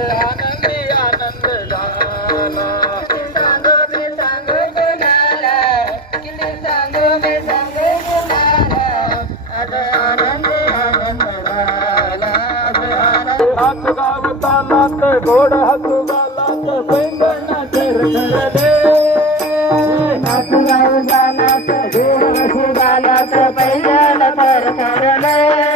आनंदी आनंद झाला सांगू मी सांगू कुणाला किती सांगू मी सांगू कुणाला आज आनंदी आनंद झाला हात गावतालात गोड हातू गालात पैंजणाचे रखडले हात गावतालात गोड हातू गालात पैंजण थरथरले